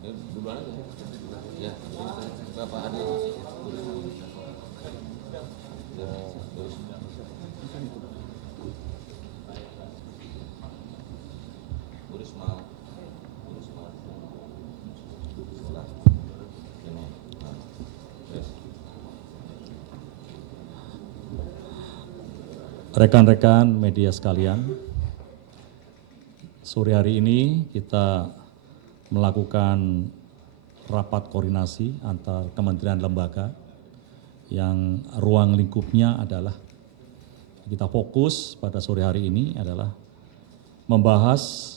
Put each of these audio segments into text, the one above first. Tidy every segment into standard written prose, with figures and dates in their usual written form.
Duluan aja. Ya, Bapak Adi. Ya, terus. Burisma. Burisma. Sebelah. Ini. Yes. Rekan-rekan media sekalian, sore hari ini kita melakukan rapat koordinasi antar kementerian lembaga yang ruang lingkupnya adalah kita fokus pada sore hari ini adalah membahas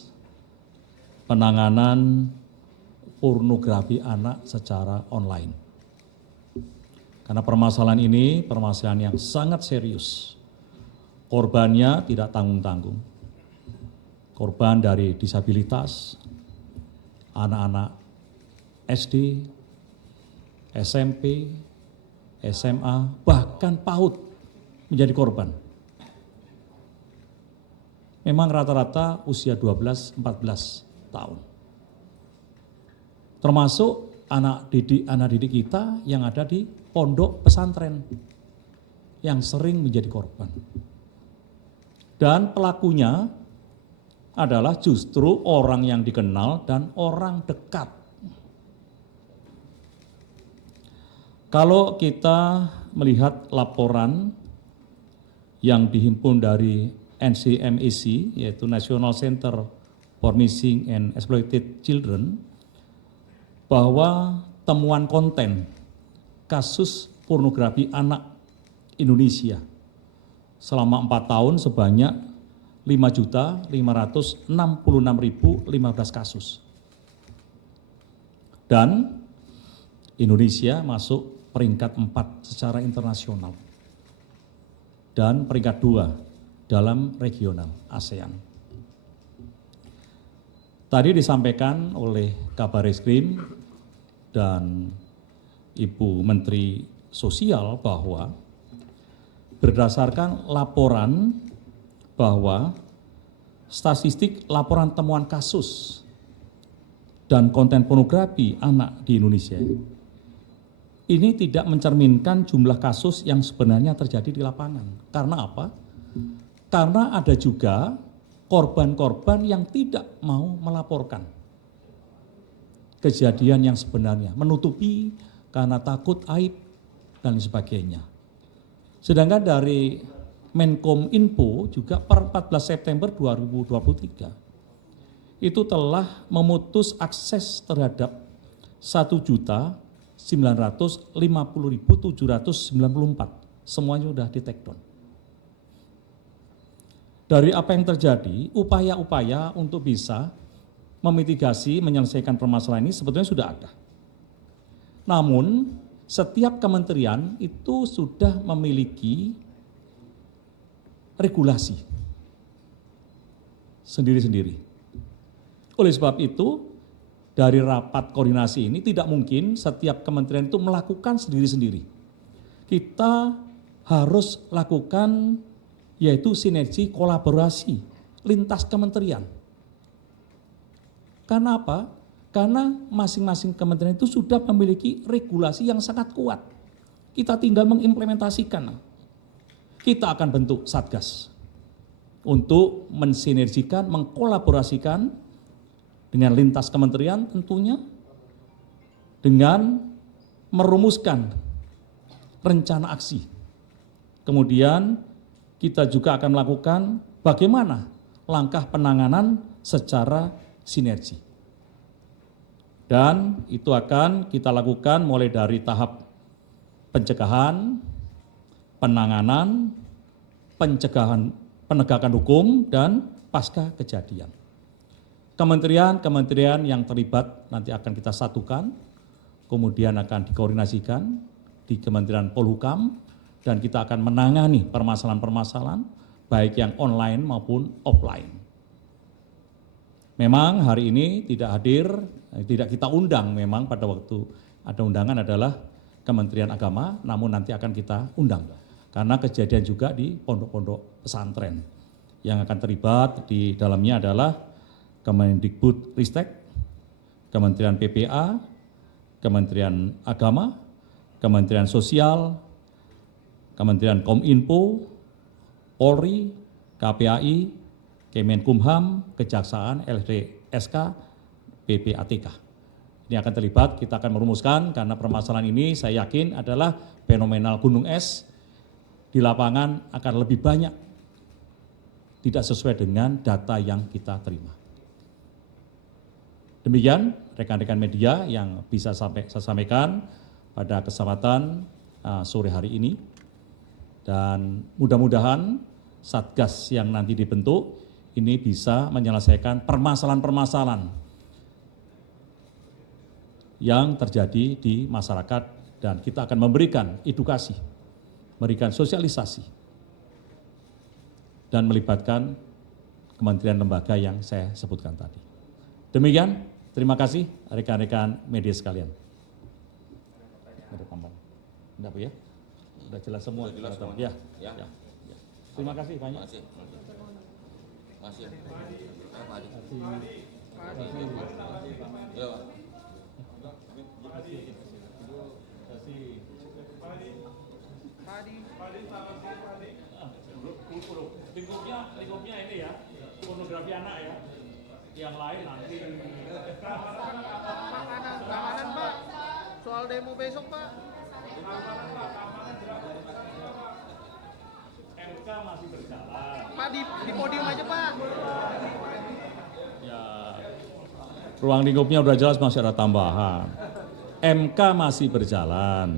penanganan pornografi anak secara online. Karena permasalahan ini permasalahan yang sangat serius. Korbannya tidak tanggung-tanggung. Korban dari disabilitas, anak-anak SD, SMP, SMA, bahkan PAUD menjadi korban. Memang rata-rata usia 12-14 tahun. Termasuk anak didik kita yang ada di pondok pesantren yang sering menjadi korban. Dan pelakunya adalah justru orang yang dikenal dan orang dekat. Kalau kita melihat laporan yang dihimpun dari NCMEC, yaitu National Center for Missing and Exploited Children, bahwa temuan konten kasus pornografi anak Indonesia selama 4 tahun sebanyak 5.566.015 kasus. Dan Indonesia masuk peringkat 4 secara internasional dan peringkat 2 dalam regional ASEAN. Tadi disampaikan oleh Kabar Reskrim dan Ibu Menteri Sosial bahwa berdasarkan laporan bahwa statistik laporan temuan kasus dan konten pornografi anak di Indonesia ini tidak mencerminkan jumlah kasus yang sebenarnya terjadi di lapangan. Karena apa? Karena ada juga korban-korban yang tidak mau melaporkan kejadian yang sebenarnya, menutupi karena takut aib dan sebagainya. Sedangkan dari Menkominfo juga per 14 September 2023 itu telah memutus akses terhadap 1.950.794, semuanya sudah di-take down. Dari apa yang terjadi, upaya-upaya untuk bisa memitigasi, menyelesaikan permasalahan ini sebetulnya sudah ada. Namun, setiap kementerian itu sudah memiliki regulasi sendiri-sendiri. Oleh sebab itu, dari rapat koordinasi ini tidak mungkin setiap kementerian itu melakukan sendiri-sendiri. Kita harus lakukan yaitu sinergi kolaborasi lintas kementerian. Karena apa? Karena masing-masing kementerian itu sudah memiliki regulasi yang sangat kuat. Kita tinggal mengimplementasikan. Kita akan bentuk Satgas untuk mensinergikan, mengkolaborasikan dengan lintas kementerian tentunya, dengan merumuskan rencana aksi. Kemudian kita juga akan melakukan bagaimana langkah penanganan secara sinergi. Dan itu akan kita lakukan mulai dari tahap pencegahan, penanganan, penegakan hukum, dan pasca kejadian. Kementerian-kementerian yang terlibat nanti akan kita satukan, kemudian akan dikoordinasikan di Kementerian Polhukam, dan kita akan menangani permasalahan-permasalahan baik yang online maupun offline. Memang hari ini tidak hadir, tidak kita undang memang pada waktu ada undangan adalah Kementerian Agama, namun nanti akan kita undang. Karena kejadian juga di pondok-pondok pesantren. Yang akan terlibat di dalamnya adalah Kemendikbud Ristek, Kementerian PPA, Kementerian Agama, Kementerian Sosial, Kementerian Kominfo, Polri, KPAI, Kemenkumham, Kejaksaan, LPSK, PPATK. Ini akan terlibat, kita akan merumuskan karena permasalahan ini saya yakin adalah fenomenal gunung es di lapangan akan lebih banyak, tidak sesuai dengan data yang kita terima. Demikian rekan-rekan media yang bisa saya sampaikan pada kesempatan sore hari ini. Dan mudah-mudahan Satgas yang nanti dibentuk ini bisa menyelesaikan permasalahan-permasalahan yang terjadi di masyarakat dan kita akan memberikan edukasi, memberikan sosialisasi, dan melibatkan kementerian lembaga yang saya sebutkan tadi. Demikian, terima kasih rekan-rekan media sekalian. Ada tambang? Enggak, Bu ya? Sudah jelas semua. Sudah jelas semua. Ya. Ya. Ya. Terima kasih banyak. Masih. Masih. Apa aja? Ya, Pak. Lingkupnya ini ya, pornografi anak ya. Yang lain nanti. Keamanan Pak, soal demo besok Pak. MK masih berjalan. Pak di podium aja Pak. Ya, ruang lingkupnya udah jelas masih ada tambahan. MK masih berjalan.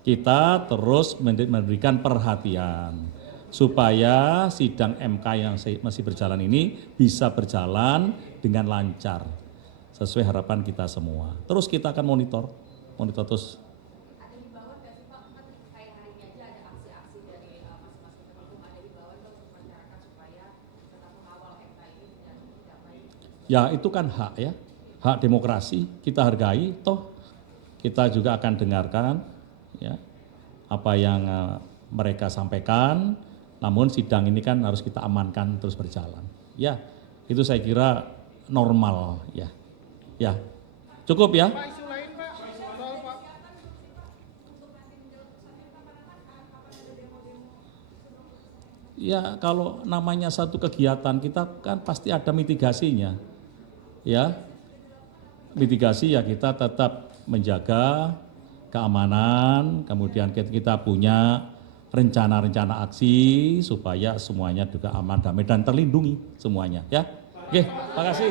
Kita terus memberikan perhatian supaya sidang MK yang masih berjalan ini bisa berjalan dengan lancar sesuai harapan kita semua. Terus kita akan monitor terus. Ada di bawah nggak sih Pak? Kan kayak hari ini aja ada aksi-aksi dari masing-masing pendukung, ada di bawah nggak untuk masyarakat supaya tetap mengawal MK ini dan damai. Ya itu kan hak ya, hak demokrasi kita hargai. Toh kita juga akan dengarkan ya apa yang mereka sampaikan. Namun sidang ini kan harus kita amankan terus berjalan. Ya itu saya kira normal ya. Ya cukup ya. Pak isu lain Pak, soal Pak. Ya kalau namanya satu kegiatan kita kan pasti ada mitigasinya. Ya, mitigasi ya kita tetap menjaga keamanan, kemudian kita punya rencana-rencana aksi supaya semuanya juga aman, damai dan terlindungi semuanya. Ya, oke, terima kasih.